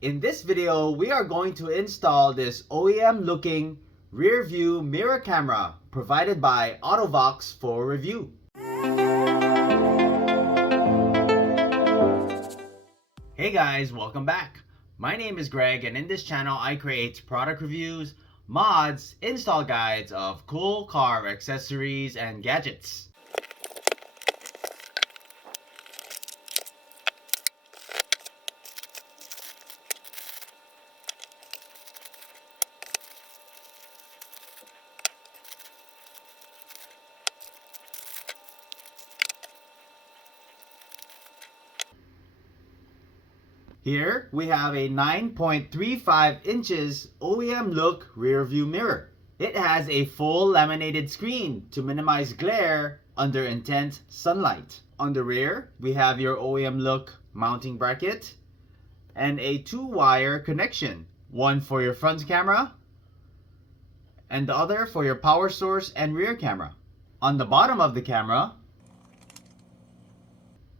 In this video, we are going to install this OEM looking rear view mirror camera provided by auto-vox for review. Hey guys, welcome back. My name is Greg, and in this channel I create product reviews, mods, install guides of cool car accessories and gadgets. Here we have a 9.35 inches OEM look rear view mirror. It has a full laminated screen to minimize glare under intense sunlight. On the rear, we have your OEM look mounting bracket and a 2-wire connection. One for your front camera and the other for your power source and rear camera. On the bottom of the camera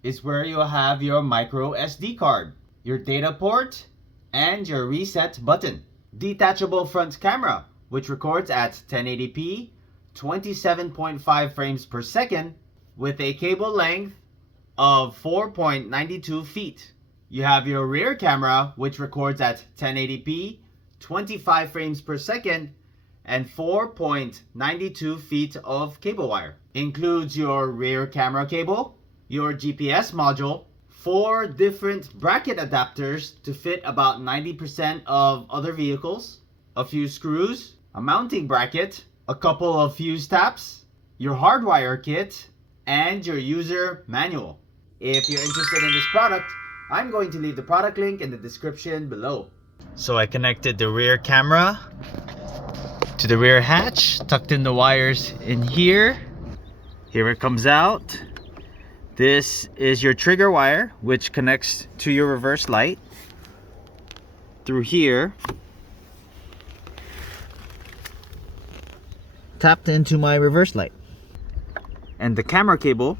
is where you'll have your micro SD card, your data port, and your reset button. Detachable front camera, which records at 1080p, 27.5 frames per second, with a cable length of 4.92 feet. You have your rear camera, which records at 1080p, 25 frames per second, and 4.92 feet of cable wire. Includes your rear camera cable, your GPS module, 4 different bracket adapters to fit about 90% of other vehicles, a few screws, a mounting bracket, a couple of fuse taps, your hardwire kit, and your user manual. If you're interested in this product, I'm going to leave the product link in the description below. So I connected the rear camera to the rear hatch, tucked in the wires in here. Here it comes out. This is your trigger wire, which connects to your reverse light through here. Tapped into my reverse light. And the camera cable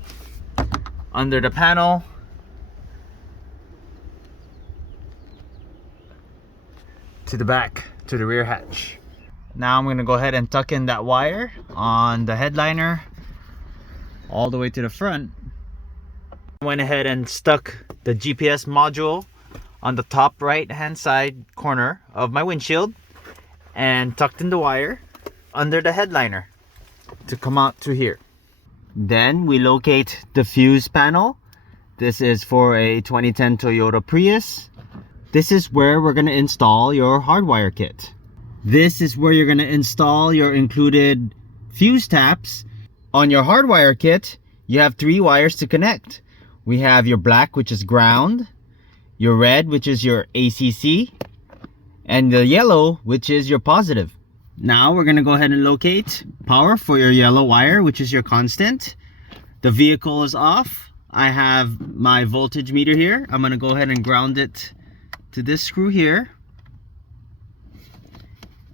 under the panel to the back, to the rear hatch. Now I'm going to go ahead and tuck in that wire on the headliner all the way to the front. Went ahead and stuck the GPS module on the top right hand side corner of my windshield and tucked in the wire under the headliner to come out to here. Then we locate the fuse panel. This is for a 2010 Toyota Prius. This is where we're going to install your hardwire kit. This is where you're going to install your included fuse taps. On your hardwire kit, you have 3 wires to connect. We have your black, which is ground, your red, which is your ACC, and the yellow, which is your positive. Now we're going to go ahead and locate power for your yellow wire, which is your constant. The vehicle is off. I have my voltage meter here. I'm going to go ahead and ground it to this screw here.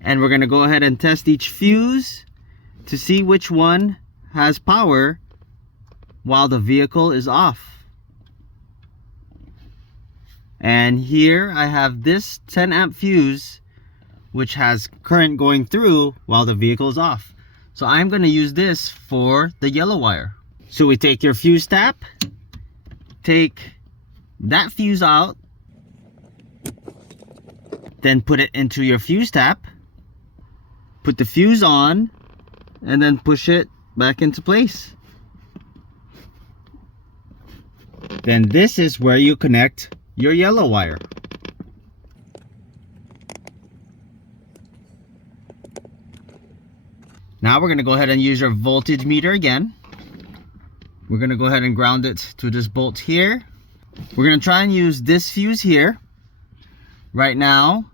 And we're going to go ahead and test each fuse to see which one has power while the vehicle is off. And here I have this 10 amp fuse which has current going through while the vehicle is off. So I'm going to use this for the yellow wire. So we take your fuse tap, take that fuse out, then put it into your fuse tap, put the fuse on, and then push it back into place. Then this is where you connect your yellow wire. Now we're going to go ahead and use your voltage meter again. We're going to go ahead and ground it to this bolt here. We're going to try and use this fuse here. Right now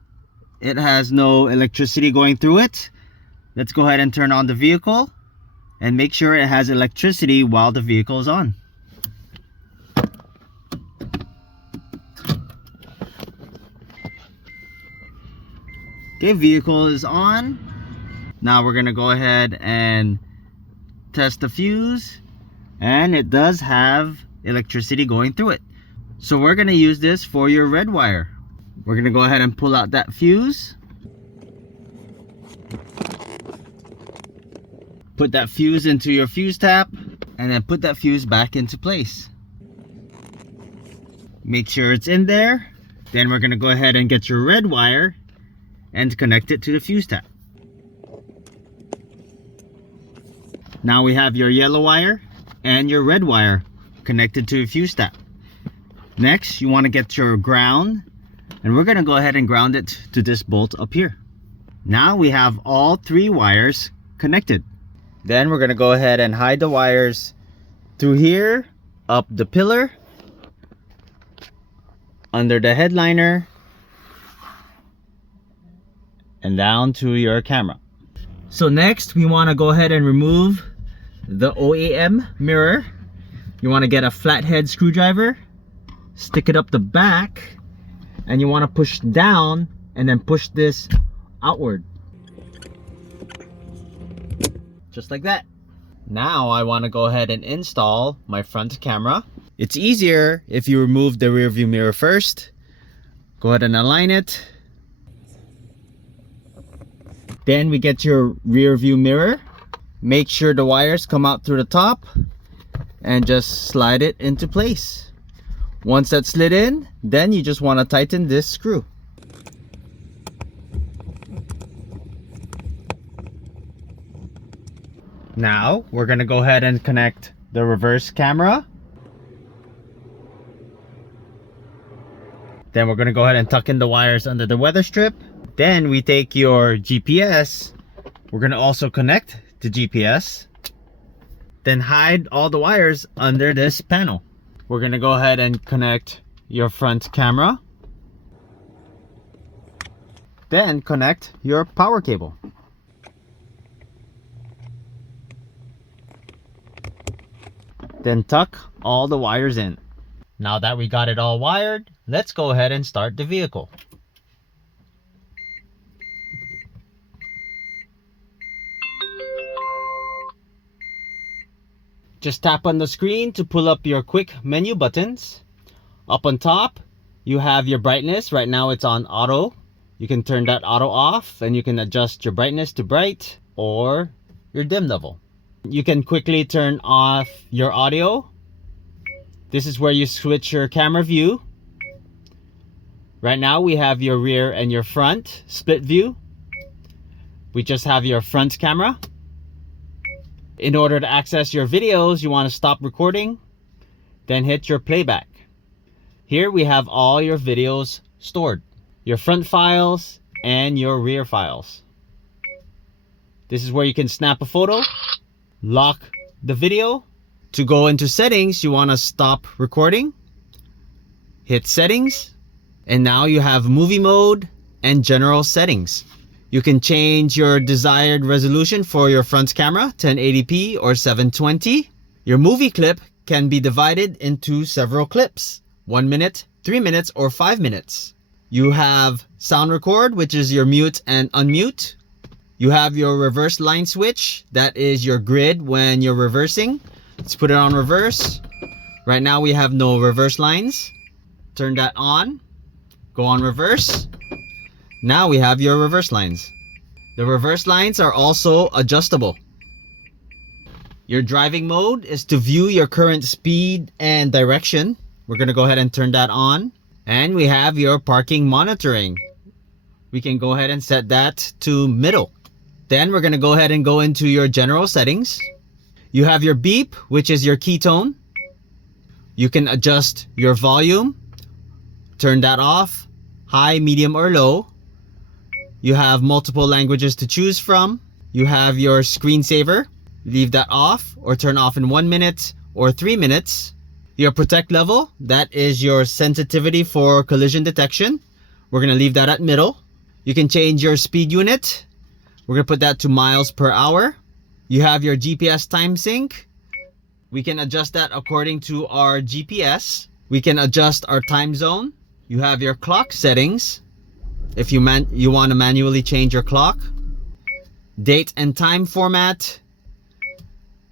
it has no electricity going through it. Let's go ahead and turn on the vehicle and make sure it has electricity while the vehicle is on. Okay, vehicle is on. Now we're gonna go ahead and test the fuse, and it does have electricity going through it. So we're gonna use this for your red wire. We're gonna go ahead and pull out that fuse. Put that fuse into your fuse tap and then put that fuse back into place. Make sure it's in there. Then we're gonna go ahead and get your red wire and connect it to the fuse tap. Now we have your yellow wire and your red wire connected to a fuse tap. Next, you want to get your ground, and we're going to go ahead and ground it to this bolt up here. Now we have all 3 wires connected. Then we're going to go ahead and hide the wires through here, up the pillar, under the headliner, and down to your camera. So next, we want to go ahead and remove the OEM mirror. You want to get a flathead screwdriver, stick it up the back, and you want to push down and then push this outward. Just like that. Now I want to go ahead and install my front camera. It's easier if you remove the rear view mirror first. Go ahead and align it. Then we get your rear view mirror. Make sure the wires come out through the top and just slide it into place. Once that's slid in, then you just want to tighten this screw. Now we're going to go ahead and connect the reverse camera. Then we're going to go ahead and tuck in the wires under the weather strip. Then we take your GPS. We're going to also connect the GPS. Then hide all the wires under this panel. We're going to go ahead and connect your front camera. Then connect your power cable. Then tuck all the wires in. Now that we got it all wired, let's go ahead and start the vehicle. Just tap on the screen to pull up your quick menu buttons. Up on top, you have your brightness. Right now it's on auto. You can turn that auto off and you can adjust your brightness to bright or your dim level. You can quickly turn off your audio. This is where you switch your camera view. Right now we have your rear and your front split view. We just have your front camera. In order to access your videos, you want to stop recording, then hit your playback. Here we have all your videos stored, your front files and your rear files. This is where you can snap a photo, lock the video. To go into settings, you want to stop recording, hit settings, and now you have movie mode and general settings. You can change your desired resolution for your front camera, 1080p or 720. Your movie clip can be divided into several clips, 1 minute, 3 minutes, or 5 minutes. You have sound record, which is your mute and unmute. You have your reverse line switch, that is your grid when you're reversing. Let's put it on reverse. Right now we have no reverse lines. Turn that on, go on reverse. Now we have your reverse lines. The reverse lines are also adjustable. Your driving mode is to view your current speed and direction. We're going to go ahead and turn that on. And we have your parking monitoring. We can go ahead and set that to middle. Then we're going to go ahead and go into your general settings. You have your beep, which is your key tone. You can adjust your volume. Turn that off, high, medium, or low. You have multiple languages to choose from. You have your screensaver. Leave that off or turn off in 1 minute or 3 minutes. Your protect level, that is your sensitivity for collision detection. We're going to leave that at middle. You can change your speed unit. We're going to put that to miles per hour. You have your GPS time sync. We can adjust that according to our GPS. We can adjust our time zone. You have your clock settings. If you want to manually change your clock. Date and time format.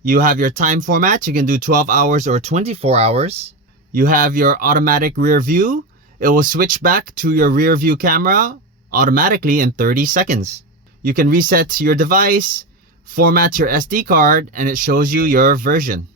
You have your time format. You can do 12 hours or 24 hours. You have your automatic rear view. It will switch back to your rear view camera automatically in 30 seconds. You can reset your device, format your SD card, and it shows you your version.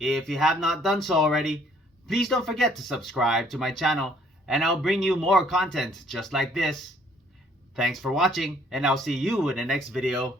If you have not done so already, please don't forget to subscribe to my channel and I'll bring you more content just like this. Thanks for watching and I'll see you in the next video.